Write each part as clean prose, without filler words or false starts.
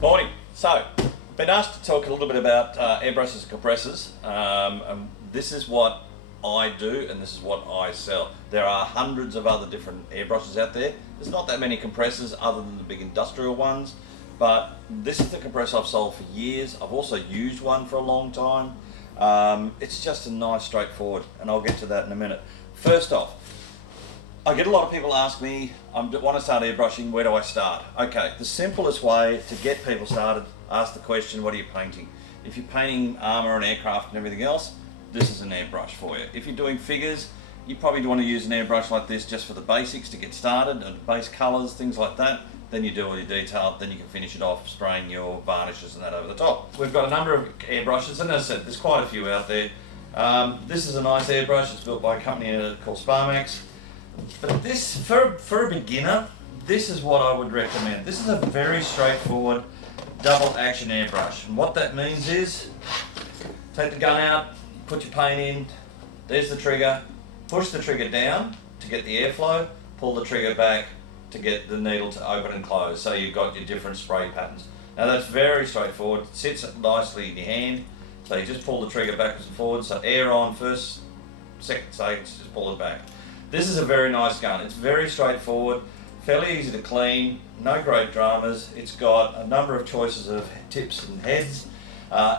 Morning. So, been asked to talk a little bit about airbrushes and compressors, and this is what I do and this is what I sell. There are hundreds of other different airbrushes out there. There's not that many compressors other than the big industrial ones, but this is the compressor I've sold for years. I've also used one for a long time. It's just a nice, straightforward, and I'll get to that in a minute. First off, I get a lot of people ask me, I want to start airbrushing, where do I start? Okay, the simplest way to get people started, ask the question, what are you painting? If you're painting armour and aircraft and everything else, this is an airbrush for you. If you're doing figures, you probably want to use an airbrush like this just for the basics to get started, and base colours, things like that. Then you do all your detail, then you can finish it off spraying your varnishes and that over the top. We've got a number of airbrushes, and as I said, there's quite a few out there. This is a nice airbrush. It's built by a company called Sparmax. But this, for a beginner, this is what I would recommend. This is a very straightforward double action airbrush. And what that means is, take the gun out, put your paint in, there's the trigger, push the trigger down to get the airflow, pull the trigger back to get the needle to open and close. So you've got your different spray patterns. Now that's very straightforward, it sits nicely in your hand. So you just pull the trigger backwards and forwards, so air on first, second stage, just pull it back. This is a very nice gun. It's very straightforward, fairly easy to clean, no great dramas. It's got a number of choices of tips and heads.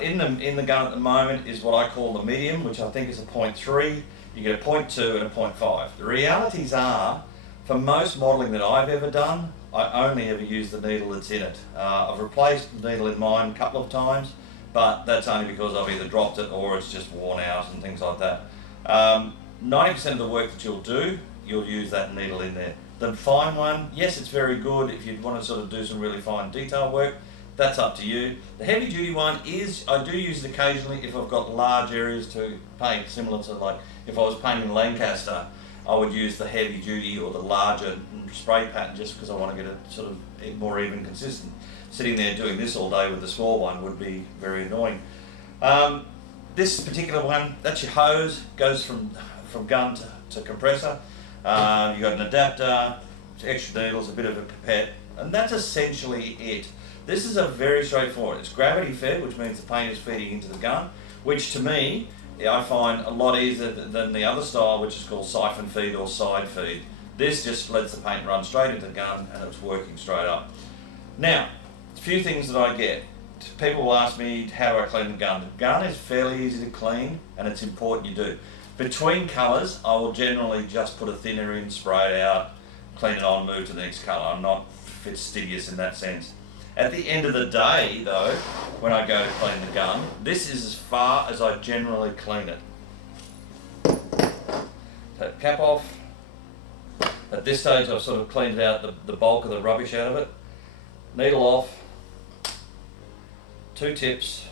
In the gun at the moment is what I call the medium, which I think is a 0.3. You get a 0.2 and a 0.5. The realities are, for most modelling that I've ever done, I only ever use the needle that's in it. I've replaced the needle in mine a couple of times, but that's only because I've either dropped it or it's just worn out and things like that. 90% of the work that you'll do, you'll use that needle in there. The fine one, yes, it's very good if you want to sort of do some really fine detail work. That's up to you. The heavy duty one is, I do use it occasionally if I've got large areas to paint, similar to like if I was painting Lancaster, I would use the heavy duty or the larger spray pattern just because I want to get it sort of more even consistent. Sitting there doing this all day with the small one would be very annoying. This particular one, that's your hose, goes from gun to compressor. You've got an adapter, extra needles, a bit of a pipette, and that's essentially it. This is a very straightforward. It's gravity fed, which means the paint is feeding into the gun, which to me, I find a lot easier than the other style, which is called siphon feed or side feed. This just lets the paint run straight into the gun and it's working straight up. Now, a few things that I get. People will ask me, how do I clean the gun? The gun is fairly easy to clean and it's important you do. Between colours, I will generally just put a thinner in, spray it out, clean it on, move to the next colour. I'm not fastidious in that sense. At the end of the day, though, when I go to clean the gun, this is as far as I generally clean it. Take the cap off. At this stage, I've sort of cleaned out the bulk of the rubbish out of it. Needle off. 2 tips.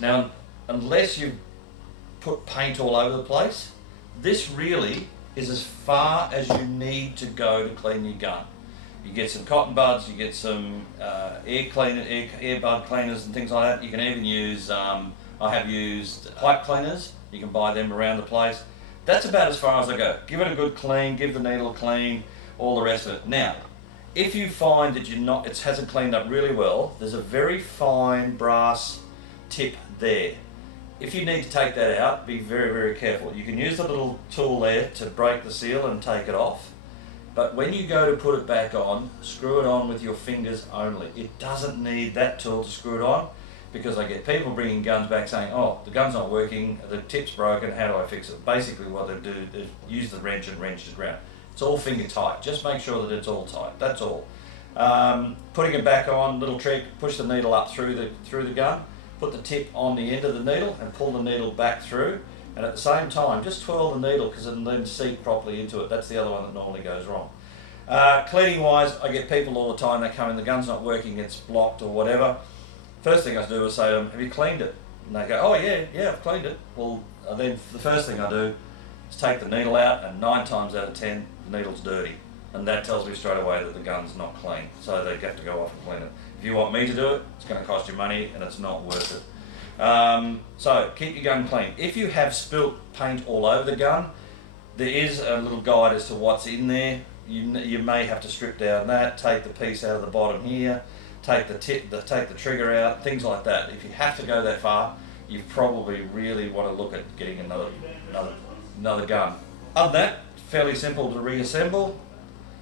Now, unless you've put paint all over the place, this really is as far as you need to go to clean your gun. You get some cotton buds, you get some air bud cleaners and things like that. You can even use, I have used pipe cleaners. You can buy them around the place. That's about as far as I go. Give it a good clean, give the needle a clean, all the rest of it. Now, if you find that it hasn't cleaned up really well, there's a very fine brass tip there. If you need to take that out, be very, very careful. You can use the little tool there to break the seal and take it off. But when you go to put it back on, screw it on with your fingers only. It doesn't need that tool to screw it on, because I get people bringing guns back saying, oh, the gun's not working, the tip's broken, how do I fix it? Basically what they do is use the wrench and wrench it around. It's all finger tight. Just make sure that it's all tight. That's all. Putting it back on, little trick, push the needle up through the gun, put the tip on the end of the needle and pull the needle back through. And at the same time, just twirl the needle because it'll then seat properly into it. That's the other one that normally goes wrong. Cleaning wise, I get people all the time, they come in, the gun's not working, it's blocked or whatever. First thing I do is say to them, have you cleaned it? And they go, oh yeah, I've cleaned it. Well, then the first thing I do is take the needle out, and 9 times out of 10, the needle's dirty. And that tells me straight away that the gun's not clean. So they have to go off and clean it. If you want me to do it, it's going to cost you money and it's not worth it. So keep your gun clean. If you have spilt paint all over the gun, there is a little guide as to what's in there. you may have to strip down that, take the piece out of the bottom here, take the take the trigger out, things like that. If you have to go that far, you probably really want to look at getting another gun. Other than that, fairly simple to reassemble.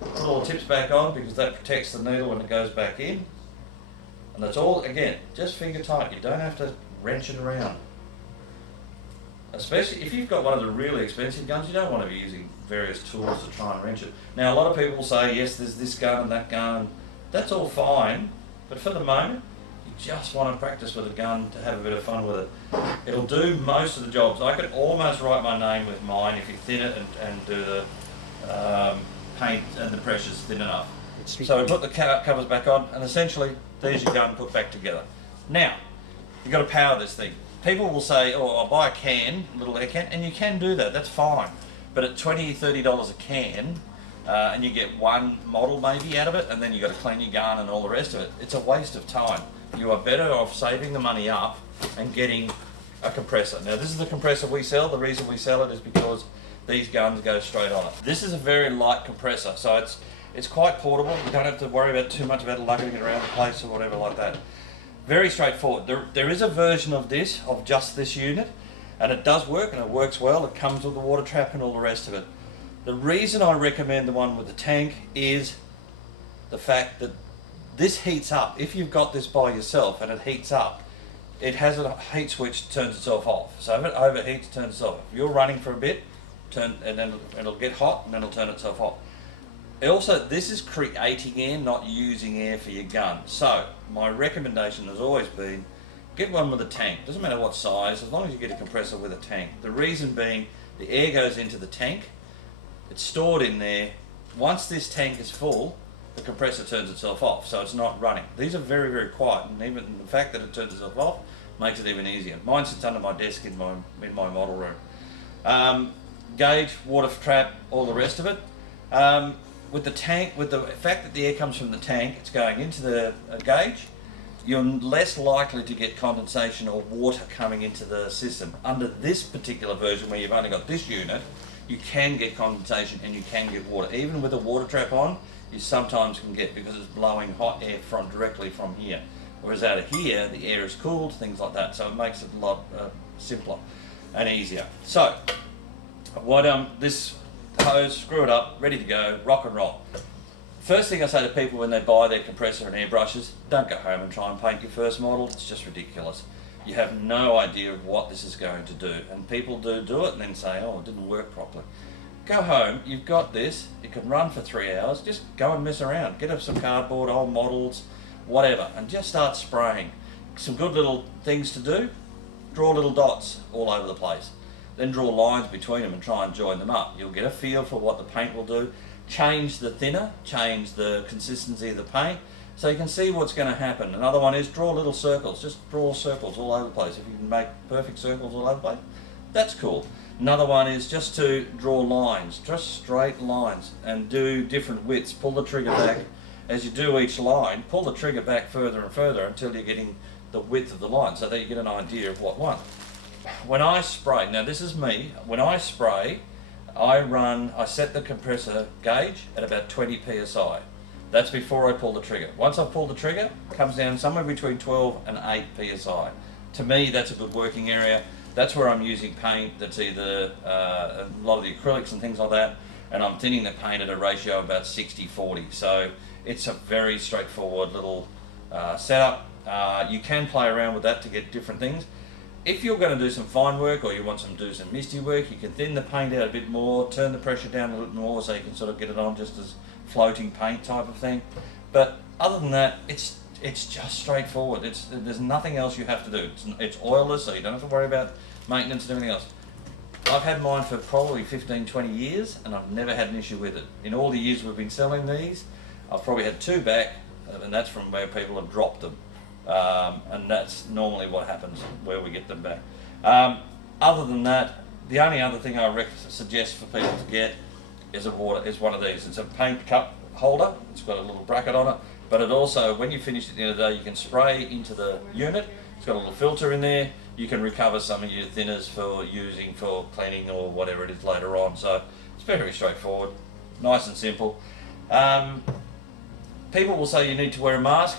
Put all the tips back on because that protects the needle when it goes back in. And that's all, again, just finger tight. You don't have to wrench it around. Especially if you've got one of the really expensive guns, you don't want to be using various tools to try and wrench it. Now, a lot of people say, yes, there's this gun and that gun. That's all fine, but for the moment, you just want to practice with a gun to have a bit of fun with it. It'll do most of the jobs. I could almost write my name with mine if you thin it and do the paint and the pressures thin enough. So we put the covers back on, and essentially, there's your gun put back together. Now, you've got to power this thing. People will say, oh, I'll buy a can, a little air can, and you can do that, that's fine. But at $20, $30 a can, and you get one model maybe out of it, and then you've got to clean your gun and all the rest of it, it's a waste of time. You are better off saving the money up and getting a compressor. Now, this is the compressor we sell. The reason we sell it is because these guns go straight on it. This is a very light compressor, so it's quite portable. You don't have to worry about too much about lugging it around the place or whatever like that. Very straightforward. There is a version of this, of just this unit, and it does work and it works well. It comes with the water trap and all the rest of it. The reason I recommend the one with the tank is the fact that this heats up. If you've got this by yourself and it heats up, it has a heat switch that turns itself off. So if it overheats, it turns itself off. If you're running for a bit, and then it'll get hot and then it'll turn itself off. Also, this is creating air, not using air for your gun. So, my recommendation has always been, get one with a tank. Doesn't matter what size, as long as you get a compressor with a tank. The reason being, the air goes into the tank, it's stored in there. Once this tank is full, the compressor turns itself off, so it's not running. These are very, very quiet, and even the fact that it turns itself off makes it even easier. Mine sits under my desk in my model room. Gauge, water trap, all the rest of it. With the tank, with the fact that the air comes from the tank, it's going into the gauge, you're less likely to get condensation or water coming into the system. Under this particular version, where you've only got this unit, you can get condensation and you can get water. Even with a water trap on, you sometimes can get, because it's blowing hot air directly from here. Whereas out of here, the air is cooled, things like that. So it makes it a lot simpler and easier. So, this hose, screw it up, ready to go, rock and roll. First thing I say to people when they buy their compressor and airbrushes, don't go home and try and paint your first model. It's just ridiculous. You have no idea of what this is going to do, and people do it and then say, oh, it didn't work properly. Go home, you've got this, it can run for 3 hours, just go and mess around. Get up some cardboard, old models, whatever, and just start spraying. Some good little things to do, draw little dots all over the place. Then draw lines between them and try and join them up. You'll get a feel for what the paint will do. Change the thinner, change the consistency of the paint, so you can see what's going to happen. Another one is draw little circles. Just draw circles all over the place. If you can make perfect circles all over the place, that's cool. Another one is just to draw lines, just straight lines, and do different widths. Pull the trigger back. As you do each line, pull the trigger back further and further until you're getting the width of the line, so that you get an idea of what one. When I spray, now this is me, when I spray, I set the compressor gauge at about 20 psi. That's before I pull the trigger. Once I've pulled the trigger, it comes down somewhere between 12 and 8 psi. To me, that's a good working area. That's where I'm using paint that's either a lot of the acrylics and things like that, and I'm thinning the paint at a ratio of about 60-40. So it's a very straightforward little setup. You can play around with that to get different things. If you're going to do some fine work, or you want to do some misty work, you can thin the paint out a bit more, turn the pressure down a little more so you can sort of get it on just as floating paint type of thing. But other than that, it's just straightforward. There's nothing else you have to do. It's oilless, so you don't have to worry about maintenance and everything else. I've had mine for probably 15-20 years, and I've never had an issue with it. In all the years we've been selling these, I've probably had 2 back, and that's from where people have dropped them. And that's normally what happens where we get them back. Other than that, the only other thing I suggest for people to get is one of these. It's a paint cup holder. It's got a little bracket on it, but it also, when you finish at the end of the day, you can spray into the unit. It's got a little filter in there. You can recover some of your thinners for using for cleaning or whatever it is later on. So it's very straightforward. Nice and simple. People will say you need to wear a mask.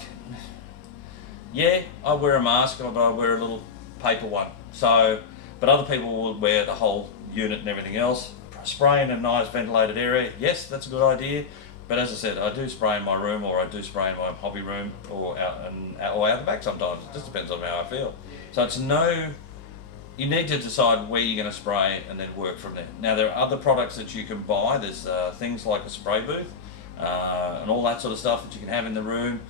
Yeah, I wear a mask, but I wear a little paper one. So, but other people will wear the whole unit and everything else. Spray in a nice ventilated area, yes, that's a good idea. But as I said, I do spray in my room, or I do spray in my hobby room, or out the back sometimes. It just depends on how I feel. So you need to decide where you're going to spray and then work from there. Now there are other products that you can buy. There's things like a spray booth and all that sort of stuff that you can have in the room.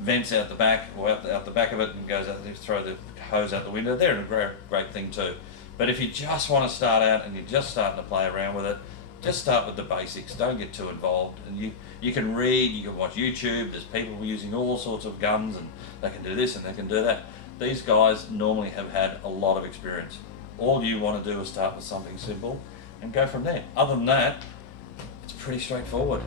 Vents out the back, or out the back of it, and goes out. You throw the hose out the window. They're a great thing too. But if you just want to start out and you're just starting to play around with it, just start with the basics. Don't get too involved. And you can read, you can watch YouTube. There's people using all sorts of guns, and they can do this and they can do that. These guys normally have had a lot of experience. All you want to do is start with something simple and go from there. Other than that, it's pretty straightforward.